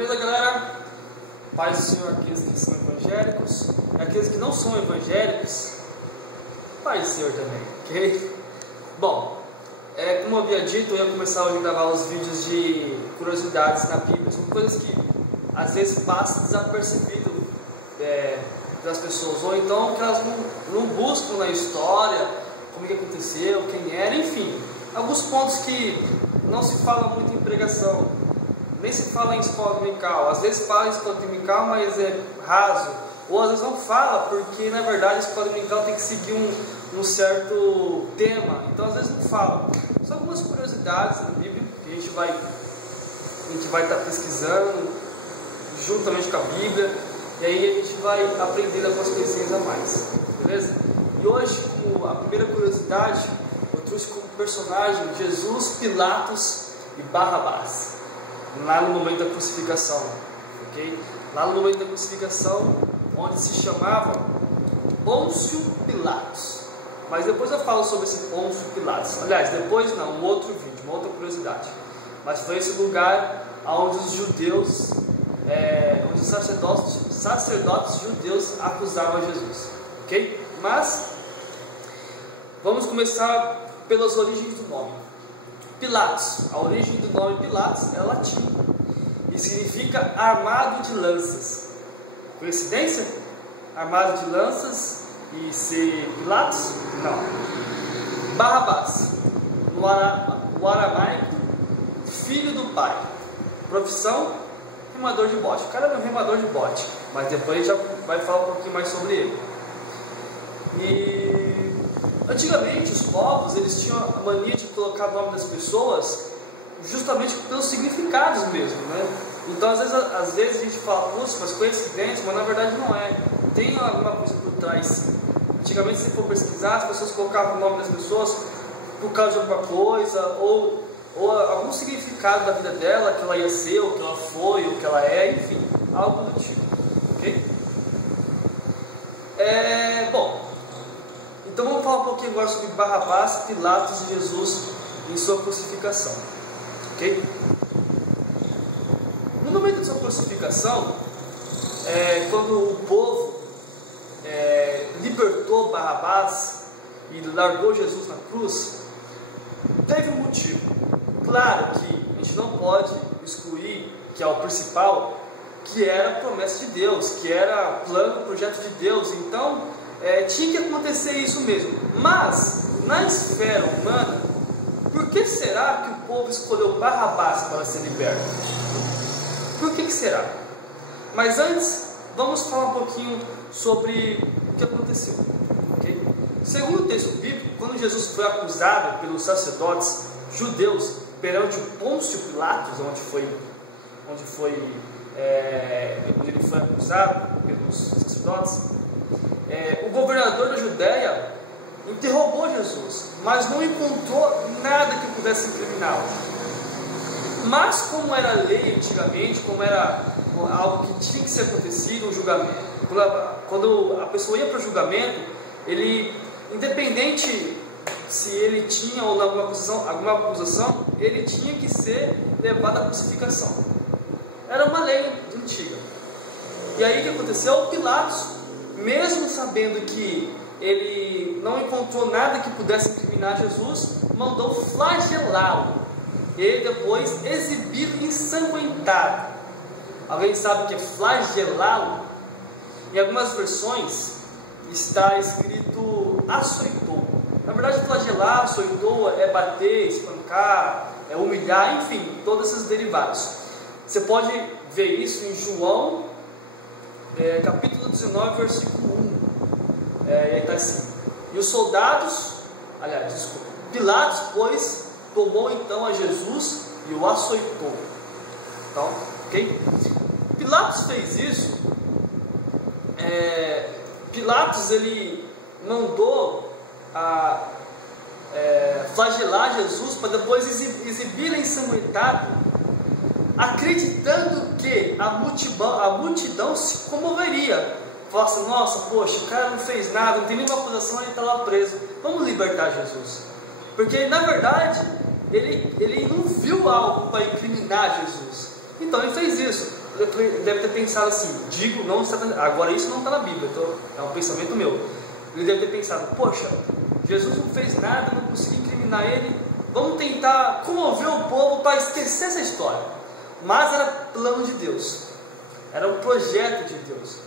Beleza, galera? Paz do Senhor, aqueles que são evangélicos e aqueles que não são evangélicos, paz do Senhor também, ok? Bom, como eu havia dito, eu ia começar hoje a gravar os vídeos de curiosidades na Bíblia, são coisas que às vezes passam desapercebido das pessoas, ou então que elas não buscam na história como que aconteceu, quem era, enfim, alguns pontos que não se fala muito em pregação, nem se fala em escola dominical. Às vezes fala em escola dominical, mas é raso, ou às vezes não fala, porque na verdade a escola dominical tem que seguir um certo tema, então às vezes não fala. São algumas curiosidades da Bíblia que a gente vai estar pesquisando juntamente com a Bíblia, e aí a gente vai aprender algumas coisinhas a mais, beleza? E hoje, como a primeira curiosidade, eu trouxe como personagem Jesus, Pilatos e Barrabás, lá no momento da crucificação, ok? Lá no momento da crucificação, onde se chamava Pôncio Pilatos. Mas depois eu falo sobre esse Pôncio Pilatos. Aliás, depois não, um outro vídeo, uma outra curiosidade. Mas foi esse lugar onde os judeus, onde os sacerdotes judeus acusavam Jesus, ok? Mas vamos começar pelas origens do nome. Pilatos, a origem do nome Pilatos é latim e significa armado de lanças. Coincidência? Armado de lanças e ser Pilatos? Não. Barrabás, no aramaico, filho do pai. Profissão, remador de bote. O cara é um remador de bote, mas depois a gente já vai falar um pouquinho mais sobre ele. E antigamente os povos, eles tinham a mania de colocar o nome das pessoas justamente pelos significados mesmo, né? Então às vezes a gente fala, nossa, mas coincidência, mas na verdade não é. Tem alguma coisa por trás, sim. Antigamente, se for pesquisar, as pessoas colocavam o nome das pessoas por causa de alguma coisa, ou algum significado da vida dela, que ela ia ser, ou que ela foi, ou que ela é, enfim, algo do tipo, ok? Bom, então vamos falar um pouquinho agora sobre Barrabás, Pilatos e Jesus em sua crucificação, ok? No momento de sua crucificação, quando o povo libertou Barrabás e largou Jesus na cruz, teve um motivo. Claro que a gente não pode excluir, que é o principal, que era a promessa de Deus, que era plano, projeto de Deus. Então tinha que acontecer isso mesmo. Mas na esfera humana, por que será que o povo escolheu Barrabás para ser liberto? Por que será? Mas antes, vamos falar um pouquinho sobre o que aconteceu, okay? Segundo o texto bíblico, quando Jesus foi acusado pelos sacerdotes judeus perante o Pôncio Pilatos, onde ele foi acusado pelos sacerdotes, o governador da Judéia interrogou Jesus, mas não encontrou nada que pudesse incriminá-lo. Mas como era lei antigamente, como era algo que tinha que ser acontecido, um julgamento, quando a pessoa ia para o julgamento, ele, independente se ele tinha ou não alguma acusação, ele tinha que ser levado à crucificação. Era uma lei antiga. E aí o que aconteceu? Pilatos, mesmo sabendo que ele não encontrou nada que pudesse incriminar Jesus, mandou flagelá-lo e depois exibi-lo ensanguentado. Alguém sabe o que é flagelá-lo? Em algumas versões está escrito açoitou. Na verdade, flagelar, açoitou é bater, espancar, humilhar, enfim, todos esses derivados. Você pode ver isso em João, capítulo 19, versículo 1. E aí está assim: e os soldados, Pilatos, pois, tomou então a Jesus e o açoitou. Então, ok? Pilatos fez isso. Pilatos, ele mandou flagelar Jesus para depois exibir ensanguentado, acreditando que a multidão se comoveria. Falasse assim, nossa, poxa, o cara não fez nada, não tem nenhuma acusação, ele está lá preso, vamos libertar Jesus. Porque na verdade ele não viu algo para incriminar Jesus. Então ele fez isso. deve ter pensado assim, agora isso não está na Bíblia, é um pensamento meu. Ele deve ter pensado, poxa, Jesus não fez nada, não consegui incriminar ele, vamos tentar comover o povo para esquecer essa história. Mas era plano de Deus, era um projeto de Deus,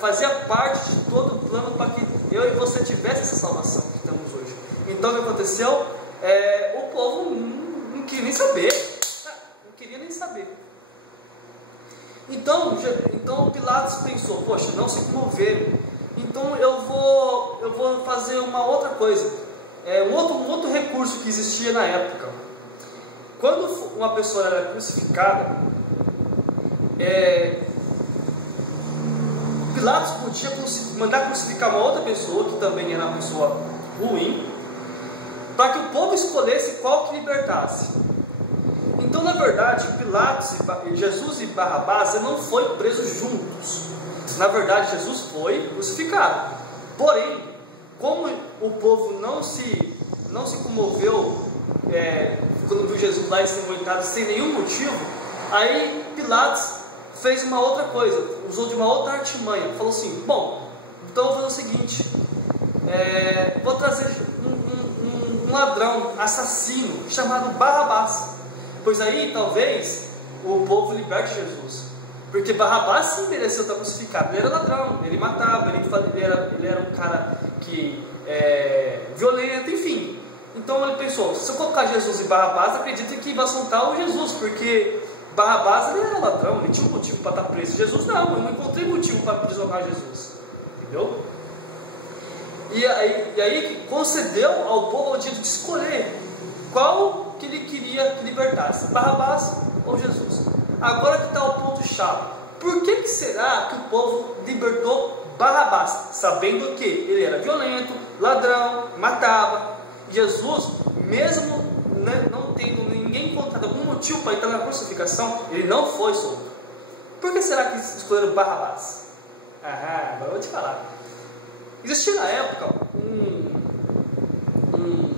fazia parte de todo o plano para que eu e você tivesse essa salvação que temos hoje. Então o que aconteceu? O povo não queria nem saber, Então Pilatos pensou, poxa, não se comoveram, então eu vou fazer uma outra coisa, um outro recurso que existia na época. Quando uma pessoa era crucificada, Pilatos podia mandar crucificar uma outra pessoa, que também era uma pessoa ruim, para que o povo escolhesse qual que libertasse. Então, na verdade, Jesus e Barrabás não foram presos juntos. Na verdade, Jesus foi crucificado. Porém, como o povo não se comoveu quando viu Jesus lá ensanguentado sem nenhum motivo, aí Pilatos fez uma outra coisa, usou de uma outra artimanha. Falou assim, bom, então eu vou fazer o seguinte, vou trazer um ladrão, assassino, chamado Barrabás. Pois aí, talvez, o povo liberte Jesus. Porque Barrabás sim mereceu estar crucificado. Ele era ladrão, ele matava, ele era um cara que violento, enfim. Então ele pensou, se eu colocar Jesus e Barrabás, acredito que vai soltar o Jesus, porque Barrabás ele era ladrão, ele tinha um motivo para estar preso. Jesus não, eu não encontrei motivo para aprisionar Jesus. Entendeu? E aí concedeu ao povo o direito de escolher qual que ele queria que libertasse, Barrabás ou Jesus. Agora que está o ponto-chave. Por que será que o povo libertou Barrabás? Sabendo que ele era violento, ladrão, matava. Jesus, mesmo não tendo ninguém encontrado algum motivo para entrar na crucificação, ele não foi solto. Por que será que escolheram Barrabás? Agora eu vou te falar. Existia na época um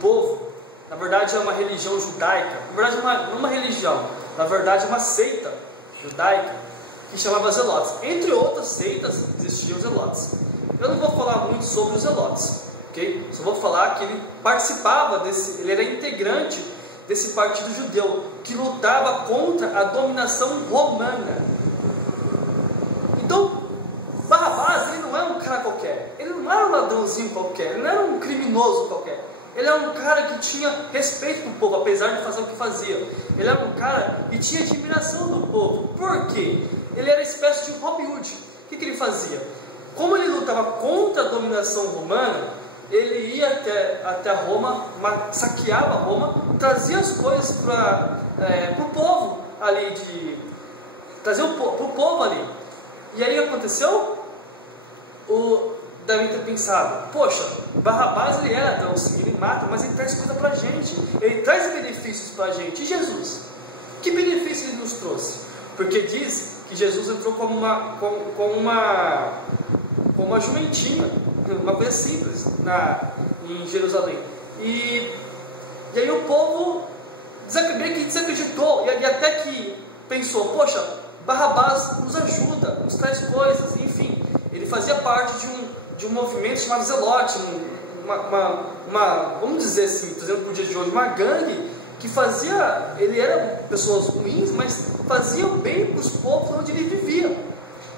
povo, na verdade é uma religião judaica, na verdade não é uma religião, na verdade é uma seita judaica que chamava Zelotes. Entre outras seitas existiam Zelotes. Eu não vou falar muito sobre os Zelotes, ok? Só vou falar que ele participava ele era integrante desse partido judeu que lutava contra a dominação romana. Então Barrabás, ele não era um cara qualquer, ele não era um ladrãozinho qualquer, ele não era um criminoso qualquer. Ele era um cara que tinha respeito do povo, apesar de fazer o que fazia. Ele era um cara que tinha admiração do povo. Por quê? Ele era uma espécie de Robin Hood. O que ele fazia? Como ele lutava contra a dominação romana, ele ia até Roma, saqueava Roma, trazia as coisas para o povo ali, trazia para o povo ali. E aí o que aconteceu? Devem ter pensado, poxa, Barrabás ele era ladrão, sim, ele mata, mas ele traz coisa pra gente, ele traz benefícios pra gente. E Jesus? Que benefício ele nos trouxe? Porque diz que Jesus entrou como uma jumentinha, uma coisa simples em Jerusalém. E aí o povo desacreditou, e até que pensou, poxa, Barrabás nos ajuda, nos traz coisas, enfim. Ele fazia parte de um movimento chamado Zelote, vamos dizer assim, trazendo para o dia de hoje, uma gangue que ele era pessoas ruins, mas faziam bem para os povos onde ele vivia.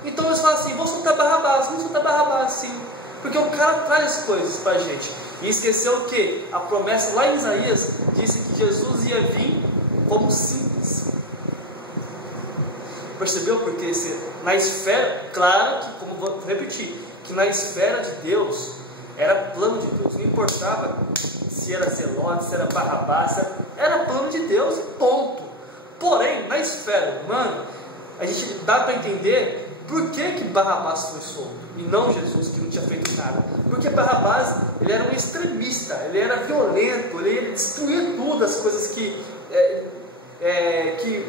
Então eles falam assim, vamos soltar Barrabás sim, porque o cara traz as coisas para a gente. E esqueceu que a promessa lá em Isaías disse que Jesus ia vir como simples. Percebeu? Porque na esfera, claro que, como vou repetir, que na esfera de Deus era plano de Deus, não importava se era Zelote, se era Barrabás, era plano de Deus e ponto. Porém, na esfera humana, a gente dá para entender por que Barrabás foi solto e não Jesus, que não tinha feito nada. Porque Barrabás, ele era um extremista, ele era violento, ele destruía tudo, as coisas que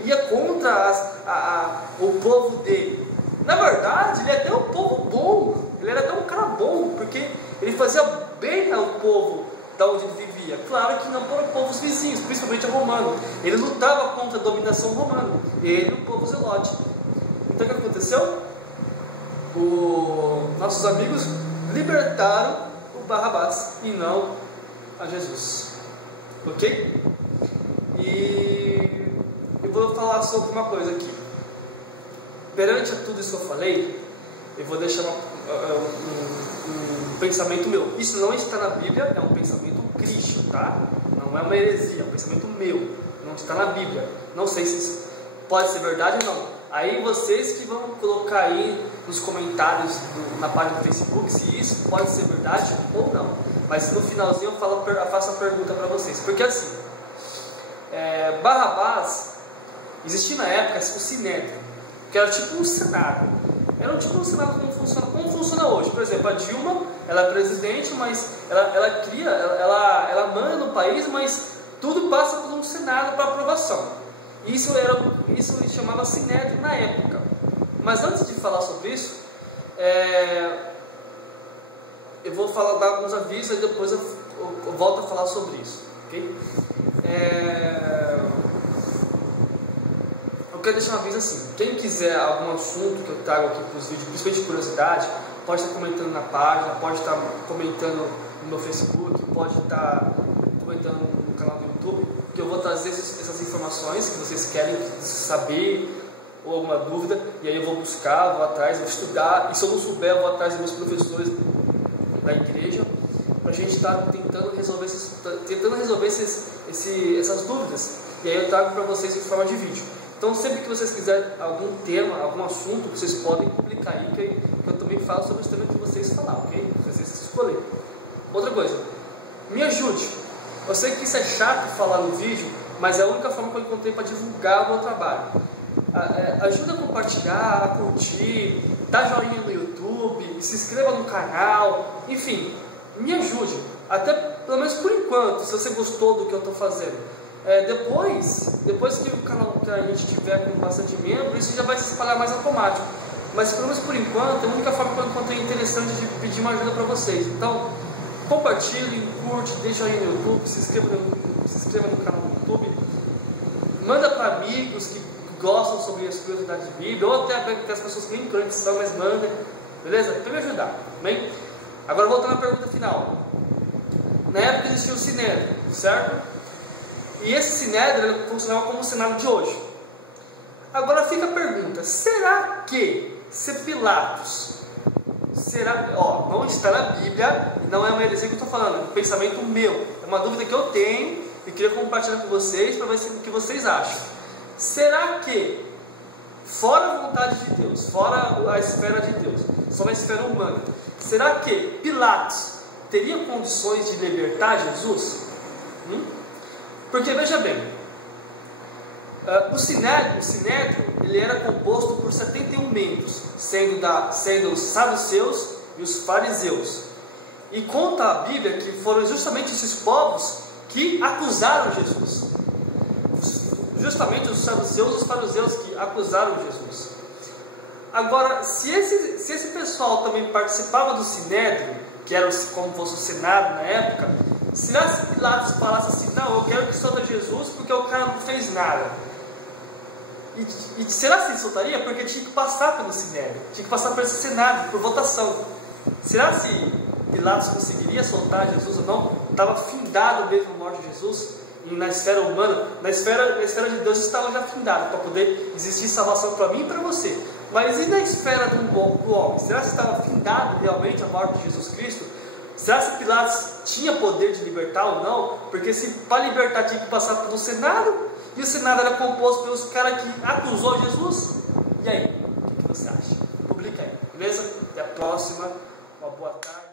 ia contra o povo dele. Na verdade, ele era até um cara bom, porque ele fazia bem ao povo da onde ele vivia? Claro que não para povos vizinhos, principalmente o romano. Ele lutava contra a dominação romana, ele e o povo zelote. Então o que aconteceu? Nossos amigos libertaram o Barrabás e não a Jesus. Ok? E eu vou falar sobre uma coisa aqui. Perante a tudo isso que eu falei, eu vou deixar um pensamento meu. Isso não está na Bíblia, é um pensamento crístico, tá? Não é uma heresia, é um pensamento meu. Não está na Bíblia. Não sei se isso pode ser verdade ou não. Aí vocês que vão colocar aí nos comentários na página do Facebook se isso pode ser verdade ou não. Mas no finalzinho eu faço a pergunta para vocês. Porque assim, Barrabás, existia na época o Sinédrio, que era tipo um senado. Era tipo um senado como funciona hoje. Por exemplo, a Dilma, ela é presidente, mas ela manda no país, mas tudo passa por um senado para aprovação. Isso chamava Sinédrio na época. Mas antes de falar sobre isso, eu vou dar alguns avisos e depois eu volto a falar sobre isso, ok? Eu quero deixar um aviso assim: quem quiser algum assunto que eu trago aqui para os vídeos, principalmente de curiosidade, pode estar comentando na página, pode estar comentando no meu Facebook, pode estar comentando no canal do YouTube, que eu vou trazer essas informações que vocês querem saber ou alguma dúvida, e aí eu vou buscar, vou atrás, vou estudar, e se eu não souber, eu vou atrás dos meus professores da igreja, para a gente estar tentando resolver essas dúvidas, e aí eu trago para vocês em forma de vídeo. Então sempre que vocês quiserem algum tema, algum assunto, vocês podem publicar aí, que eu também falo sobre os temas que vocês falaram, ok? Vocês escolherem. Outra coisa, me ajude. Eu sei que isso é chato falar no vídeo, mas é a única forma que eu encontrei para divulgar o meu trabalho. Ajuda a compartilhar, a curtir, dá joinha no YouTube, se inscreva no canal, enfim, me ajude. Até, pelo menos por enquanto, se você gostou do que eu estou fazendo. Depois que o canal, que a gente tiver com bastante membro, isso já vai se espalhar mais automático. Mas pelo menos por enquanto, é a única forma que eu encontrei interessante de pedir uma ajuda para vocês. Então, compartilhe, curte, deixa aí no YouTube, se inscreva no canal do YouTube, manda para amigos que gostam sobre as curiosidades de Bíblia, ou até para as pessoas que nem crentes são, mas mandem, beleza? Para me ajudar, bem? Agora voltando à pergunta final. Na época existia o Sinédrio, certo? E esse Sinédrio funcionava como o Senado de hoje. Agora fica a pergunta: será que se Pilatos, não está na Bíblia, não é uma heresia que eu estou falando, é um pensamento meu, é uma dúvida que eu tenho e queria compartilhar com vocês para ver o que vocês acham. Será que, fora a vontade de Deus, fora a esfera de Deus, só na esfera humana, será que Pilatos teria condições de libertar Jesus? Porque veja bem, o Sinédrio ele era composto por 71 membros, sendo os saduceus e os fariseus. E conta a Bíblia que foram justamente esses povos que acusaram Jesus. Justamente os saduceus e os fariseus que acusaram Jesus. Agora, se esse pessoal também participava do Sinédrio, que era como fosse o Senado na época, será que Pilatos falasse assim: não, eu quero que solta Jesus porque o cara não fez nada? E será que ele soltaria? Porque tinha que passar pelo Sinédrio, tinha que passar por esse Senado, por votação. Será que Pilatos conseguiria soltar Jesus ou não? Estava findado mesmo a morte de Jesus? E na esfera humana, na esfera de Deus estava já findado, para poder existir salvação para mim e para você. Mas e na esfera do homem? Será que estava findado realmente a morte de Jesus Cristo? Será que Pilatos tinha poder de libertar ou não? Porque se para libertar tinha que passar pelo Senado, e o Senado era composto pelos caras que acusou Jesus. E aí, o que você acha? Publica aí, beleza? Até a próxima, uma boa tarde.